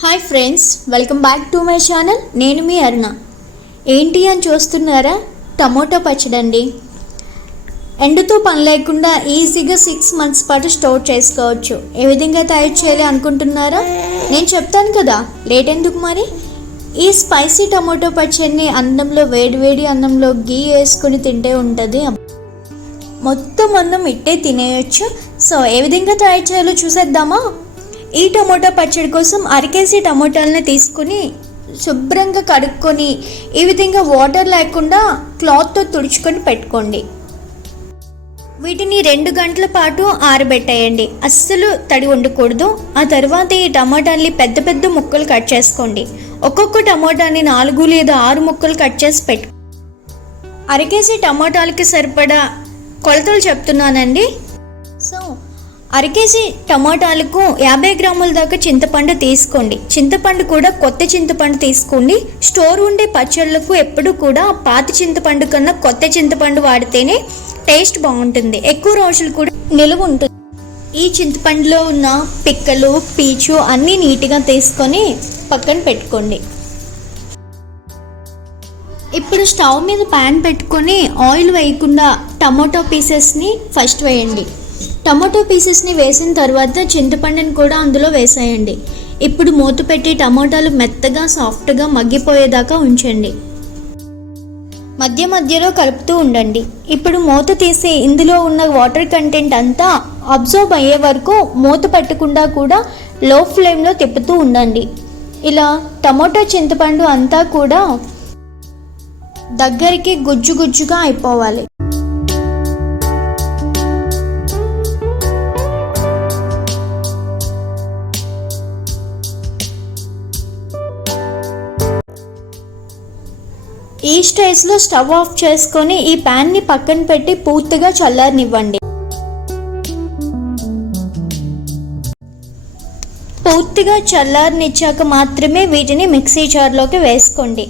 Hi friends, welcome back to my channel. నేను మీ అరుణ. ఏంటి అని చూస్తున్నారా? టమోటో పచ్చడి అండి. ఎండుతో పని లేకుండా ఈజీగా 6 months పాటు స్టోర్ చేసుకోవచ్చు. ఏ విధంగా తయారు చేయాలి అనుకుంటున్నారా? నేను చెప్తాను కదా, లేట్ ఎందుకు మరి. ఈ స్పైసీ టమోటో పచ్చడిని అన్నంలో, వేడివేడి అన్నంలో గీ వేసుకుని తింటే ఉంటుంది. మొత్తం అన్నం ఇట్టే తినేయచ్చు. సో ఏ విధంగా తయారు చేయాలో చూసేద్దామా? ఈ టమోటా పచ్చడి కోసం అరకేసి టమోటాలని తీసుకుని శుభ్రంగా కడుక్కొని ఈ విధంగా వాటర్ లేకుండా క్లాత్తో తుడుచుకొని పెట్టుకోండి. వీటిని 2 గంటల పాటు ఆరబెట్టేయండి. అస్సలు తడి ఉండకూడదు. ఆ తర్వాత ఈ టమోటాని పెద్ద పెద్ద ముక్కలు కట్ చేసుకోండి. ఒక్కొక్క టమోటాని 4 లేదా 6 ముక్కలు కట్ చేసి పెట్టు. అరకేసి టమోటాలకి సరిపడా కొలతలు చెప్తున్నానండి. సో అరకేసి టమాటాలకు 50 గ్రాముల దాకా చింతపండు తీసుకోండి. చింతపండు కూడా కొత్త చింతపండు తీసుకోండి. స్టోర్ ఉండే పచ్చళ్ళకు ఎప్పుడు కూడా పాత చింతపండు కన్నా కొత్త చింతపండు వాడితేనే టేస్ట్ బాగుంటుంది, ఎక్కువ రోజులు కూడా నిలువ ఉంటుంది. ఈ చింతపండులో ఉన్న పిక్కలు, పీచు అన్నీ నీట్గా తీసుకొని పక్కన పెట్టుకోండి. ఇప్పుడు స్టవ్ మీద ప్యాన్ పెట్టుకొని ఆయిల్ వేయకుండా టమాటో పీసెస్ని ఫస్ట్ వేయండి. టమాటో పీసెస్ని వేసిన తర్వాత చింతపండుని కూడా అందులో వేసేయండి. ఇప్పుడు మూత పెట్టి టమాటాలు మెత్తగా సాఫ్ట్గా మగ్గిపోయేదాకా ఉంచండి. మధ్య మధ్యలో కలుపుతూ ఉండండి. ఇప్పుడు మూత తీసి ఇందులో ఉన్న వాటర్ కంటెంట్ అంతా అబ్జర్వ్ అయ్యే వరకు మూత పెట్టకుండా కూడా లో ఫ్లేమ్లో తిప్పుతూ ఉండండి. ఇలా టమాటో చింతపండు అంతా కూడా దగ్గరికి గుజ్జు గుజ్జుగా అయిపోవాలి. ఈ స్టేజ్లో స్టవ్ ఆఫ్ చేసుకొని ఈ ప్యాన్ని పక్కన పెట్టి పూర్తిగా చల్లారనివ్వండి. పూర్తిగా చల్లారనిచ్చాక మాత్రమే వీటిని మిక్సీ జార్లోకి వేసుకోండి.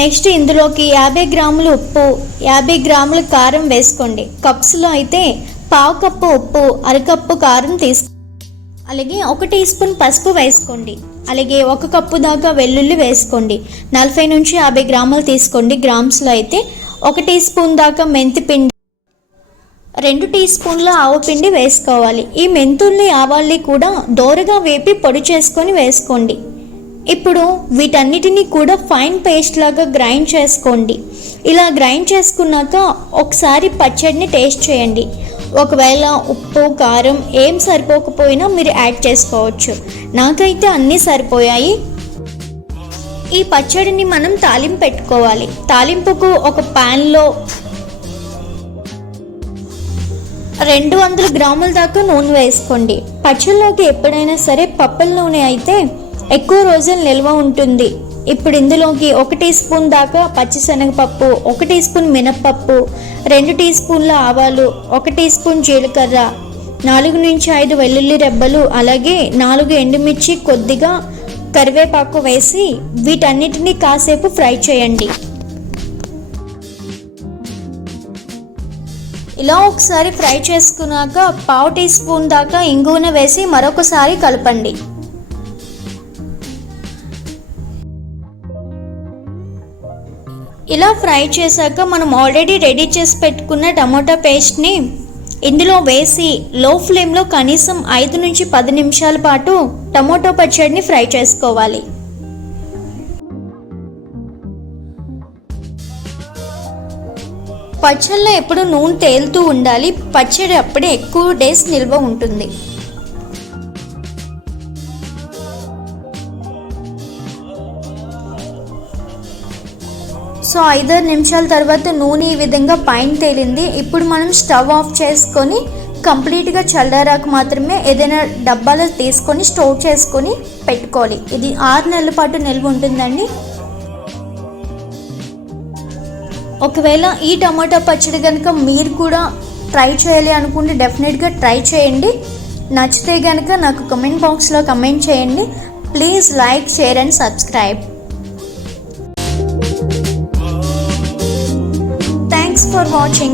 నెక్స్ట్ ఇందులోకి 50 గ్రాములు ఉప్పు, 50 గ్రాముల కారం వేసుకోండి. కప్స్లో అయితే 1/2 కప్పు ఉప్పు, 1/2 కప్పు కారం తీసుకోండి. అలాగే 1 టీ స్పూన్ పసుపు వేసుకోండి. అలాగే 1 కప్పు దాకా వెల్లుల్లి వేసుకోండి. 40 నుంచి 50 గ్రాములు తీసుకోండి. గ్రామ్స్లో అయితే 1 టీ స్పూన్ దాకా మెంతి పిండి, 2 టీ స్పూన్ల ఆవపిండి వేసుకోవాలి. ఈ మెంతుల్ని, ఆవాల్ని కూడా దోరగా వేపి పొడి చేసుకొని వేసుకోండి. ఇప్పుడు వీటన్నిటినీ కూడా ఫైన్ పేస్ట్ లాగా గ్రైండ్ చేసుకోండి. ఇలా గ్రైండ్ చేసుకున్నాక ఒకసారి పచ్చడిని టేస్ట్ చేయండి. ఒకవేళ ఉప్పు, కారం ఏం సరిపోకపోయినా మీరు యాడ్ చేసుకోవచ్చు. నాకైతే అన్నీ సరిపోయాయి. ఈ పచ్చడిని మనం తాలింపు పెట్టుకోవాలి. తాలింపుకు ఒక ప్యాన్లో 200 గ్రాముల దాకా నూనె వేసుకోండి. పచ్చళ్ళలోకి ఎప్పుడైనా సరే పప్పుల నూనె అయితే ఎక్కువ రోజులు నిల్వ ఉంటుంది. ఇప్పుడు ఇందులోకి 1 టీ స్పూన్ దాకా పచ్చిశనగపప్పు, 1 టీ స్పూన్ మినప్పప్పు, 2 టీ స్పూన్ల ఆవాలు, 1 టీ స్పూన్ జీలకర్ర, 4 నుంచి 5 వెల్లుల్లి రెబ్బలు, అలాగే 4 ఎండుమిర్చి, కొద్దిగా కరివేపాకు వేసి వీటన్నిటిని కాసేపు ఫ్రై చేయండి. ఇలా ఒకసారి ఫ్రై చేసుకున్నాక 1/2 టీ స్పూన్ దాకా ఇంగువను వేసి మరొకసారి కలపండి. ఇలా ఫ్రై చేశాక మనం ఆల్రెడీ రెడీ చేసి పెట్టుకున్న టమోటా పేస్ట్ని ఇందులో వేసి లో ఫ్లేమ్లో కనీసం 5 నుంచి 10 నిమిషాల పాటు టమోటా పచ్చడిని ఫ్రై చేసుకోవాలి. పచ్చళ్ళలో ఎప్పుడు నూనె తేలుతూ ఉండాలి. పచ్చడి అప్పుడే ఎక్కువ డేస్ నిల్వ ఉంటుంది. సో 5-6 నిమిషాల తర్వాత నూనె ఈ విధంగా పైన తేలింది. ఇప్పుడు మనం స్టవ్ ఆఫ్ చేసుకొని కంప్లీట్గా చల్లారాక మాత్రమే ఏదైనా డబ్బాలో తీసుకొని స్టోర్ చేసుకొని పెట్టుకోవాలి. ఇది 6 నెలల పాటు నిల్వ ఉంటుందండి. ఒకవేళ ఈ టమాటా పచ్చడి కనుక మీరు కూడా ట్రై చేయాలి అనుకుంటే డెఫినెట్గా ట్రై చేయండి. నచ్చితే కనుక నాకు కమెంట్ బాక్స్లో కమెంట్ చేయండి. Please like, share and subscribe. Thanks for watching.